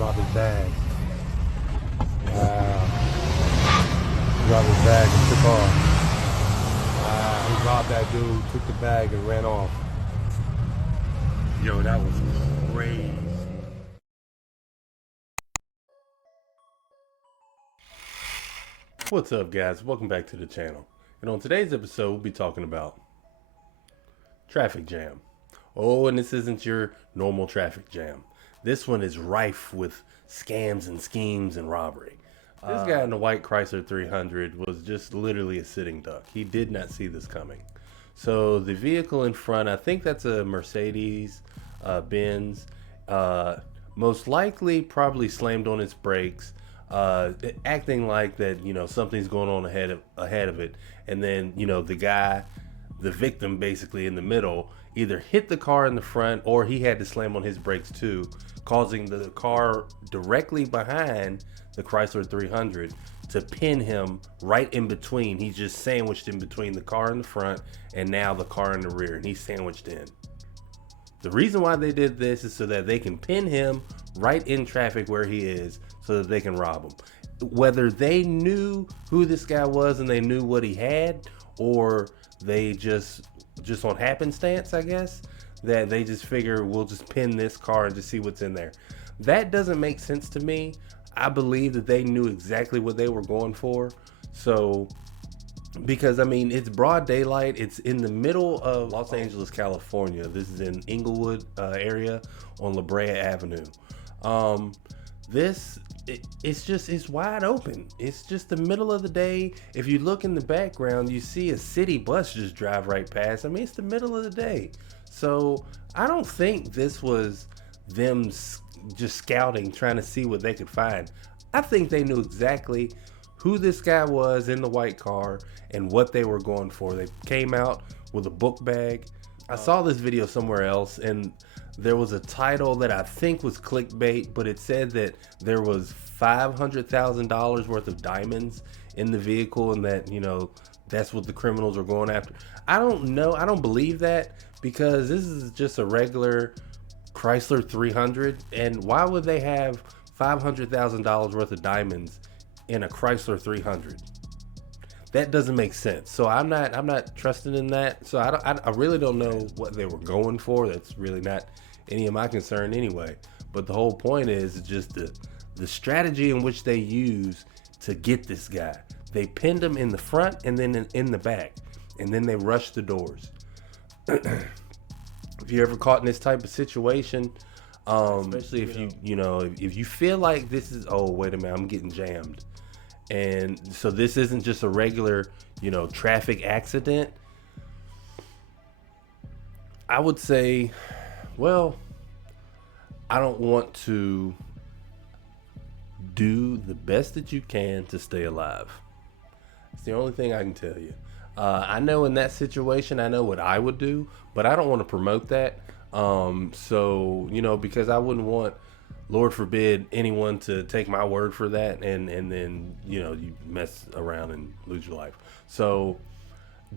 robbed his bag. Wow. He robbed his bag and took off. Wow. He robbed that dude, took the bag and ran off. Yo, that was crazy. What's up, guys? Welcome back to the channel. And on today's episode, we'll be talking about traffic jam. Oh, and this isn't your normal traffic jam. This one is rife with scams and schemes and robbery. This guy in the white Chrysler 300 was just literally a sitting duck. He did not see this coming. So the vehicle in front, I think that's a Mercedes Benz, most likely probably slammed on its brakes, acting like that, you know, something's going on ahead of it. And then, you know, the victim basically in the middle either hit the car in the front or he had to slam on his brakes too, causing the car directly behind the Chrysler 300 to pin him right in between. He's just sandwiched in between the car in the front and now the car in the rear, and he's sandwiched in. The reason why they did this is so that they can pin him right in traffic where he is so that they can rob him. Whether they knew who this guy was and they knew what he had, or they just on happenstance, I guess, that they just figure we'll just pin this car and just see what's in there. That doesn't make sense to me. I believe that they knew exactly what they were going for. So, because I mean, it's broad daylight. It's in the middle of Los Angeles, California. This is in Inglewood area on La Brea Avenue. It's wide open. It's just the middle of the day. If you look in the background, you see a city bus just drive right past. I mean, it's the middle of the day. So I don't think this was them just scouting, trying to see what they could find. I think they knew exactly who this guy was in the white car and what they were going for. They came out with a book bag. I saw this video somewhere else, and there was a title that I think was clickbait, but it said that there was $500,000 worth of diamonds in the vehicle, and that, you know, that's what the criminals are going after. I don't know. I don't believe that, because this is just a regular Chrysler 300, and why would they have $500,000 worth of diamonds in a Chrysler 300? That doesn't make sense. So I'm not trusting in that. So I really don't know what they were going for. That's really not any of my concern anyway. But the whole point is just the strategy in which they use to get this guy. They pinned him in the front and then in the back, and then they rushed the doors. If you're ever caught in this type of situation, especially if if you feel like this is, oh, wait a minute, I'm getting jammed. And so this isn't just a regular, you know, traffic accident. I would say, well, I don't want to do the best that you can to stay alive. It's the only thing I can tell you. I know in that situation, I know what I would do, but I don't want to promote that. So, you know, because I wouldn't want, Lord forbid, anyone to take my word for that and then, you know, you mess around and lose your life. So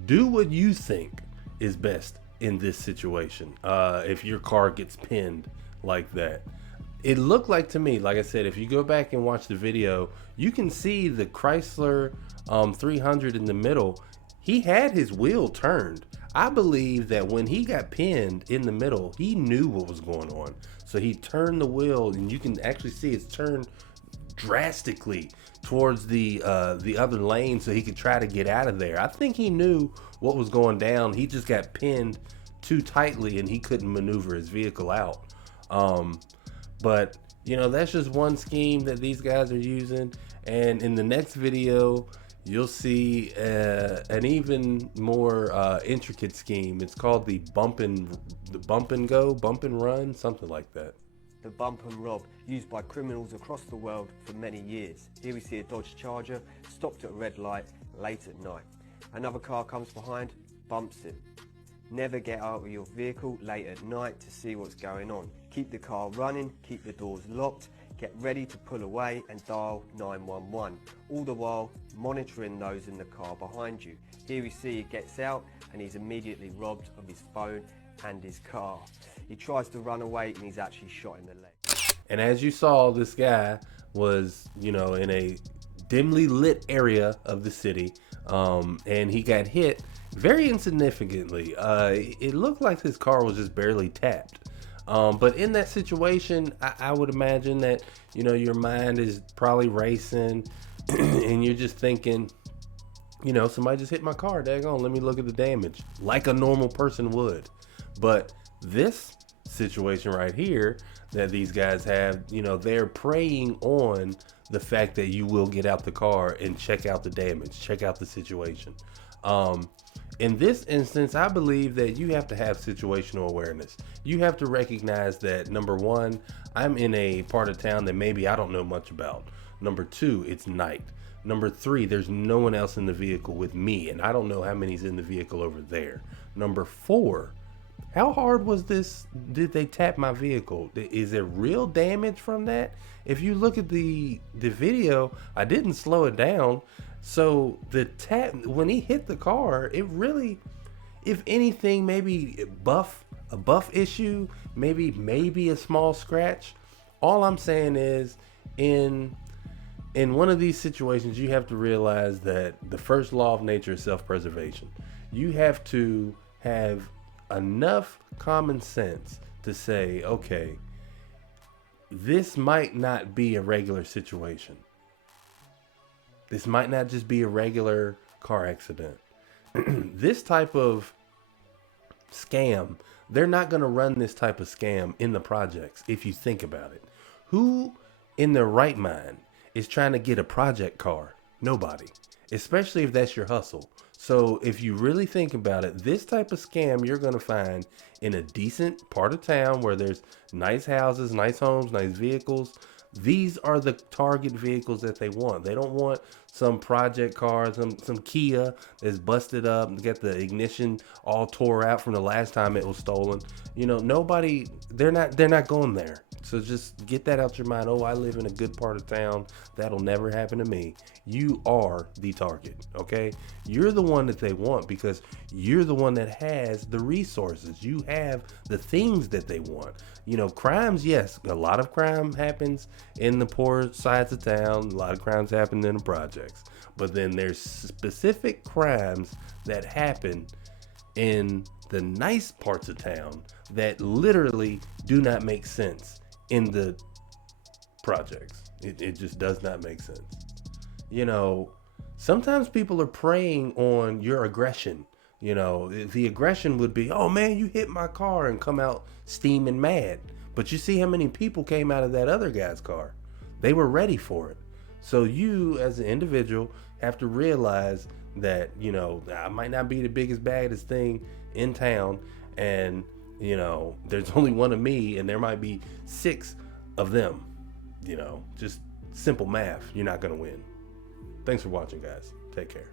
do what you think is best in this situation. If your car gets pinned like that, it looked like to me, like I said, if you go back and watch the video, you can see the Chrysler 300 in the middle. He had his wheel turned. I believe that when he got pinned in the middle, he knew what was going on. So he turned the wheel, and you can actually see it's turned drastically towards the other lane so he could try to get out of there. I think he knew what was going down. He just got pinned too tightly and he couldn't maneuver his vehicle out. But, you know, that's just one scheme that these guys are using. And in the next video, you'll see an even more intricate scheme. It's called the bump and go, bump and run, something like that. The bump and rob, used by criminals across the world for many years. Here we see a Dodge Charger stopped at a red light late at night. Another car comes behind, bumps him. Never get out of your vehicle late at night to see what's going on. Keep the car running, keep the doors locked, get ready to pull away and dial 911, all the while monitoring those in the car behind you. Here we see he gets out and he's immediately robbed of his phone and his car. He tries to run away and he's actually shot in the leg. And as you saw, this guy was, in a dimly lit area of the city, and he got hit very insignificantly. It looked like his car was just barely tapped. But in that situation, I would imagine that, your mind is probably racing and you're just thinking, somebody just hit my car, daggone, let me look at the damage, like a normal person would. But this situation right here that these guys have, they're preying on the fact that you will get out the car and check out the damage, check out the situation. In this instance, I believe that you have to have situational awareness. You have to recognize that, number one, I'm in a part of town that maybe I don't know much about. Number two, it's night. Number three, there's no one else in the vehicle with me, and I don't know how many's in the vehicle over there. Number four, how hard was this? Did they tap my vehicle? Is there real damage from that? If you look at the video, I didn't slow it down. So the tap, when he hit the car, it really, if anything, maybe a buff issue, maybe a small scratch. All I'm saying is, in one of these situations, you have to realize that the first law of nature is self-preservation. You have to have enough common sense to say, okay, this might not be a regular situation. This might not just be a regular car accident. This type of scam, they're not going to run this type of scam in the projects, if you think about it. Who in their right mind is trying to get a project car? Nobody. Especially if that's your hustle. So if you really think about it, this type of scam you're going to find in a decent part of town where there's nice houses, nice homes, nice vehicles. These are the target vehicles that they want. They don't want some project car, some Kia that's busted up and get the ignition all tore out from the last time it was stolen. Nobody, they're not going there. So just get that out your mind. Oh, I live in a good part of town. That'll never happen to me. You are the target, okay? You're the one that they want because you're the one that has the resources. You have the things that they want. Crimes, yes, a lot of crime happens in the poor sides of town. A lot of crimes happen in the projects. But then there's specific crimes that happen in the nice parts of town that literally do not make sense in the projects. It just does not make sense. Sometimes people are preying on your aggression. The aggression would be, oh man, you hit my car, and come out steaming mad. But you see how many people came out of that other guy's car. They were ready for it. So you as an individual have to realize that, I might not be the biggest, baddest thing in town, and there's only one of me and there might be 6 of them. Just simple math. You're not going to win. Thanks for watching, guys. Take care.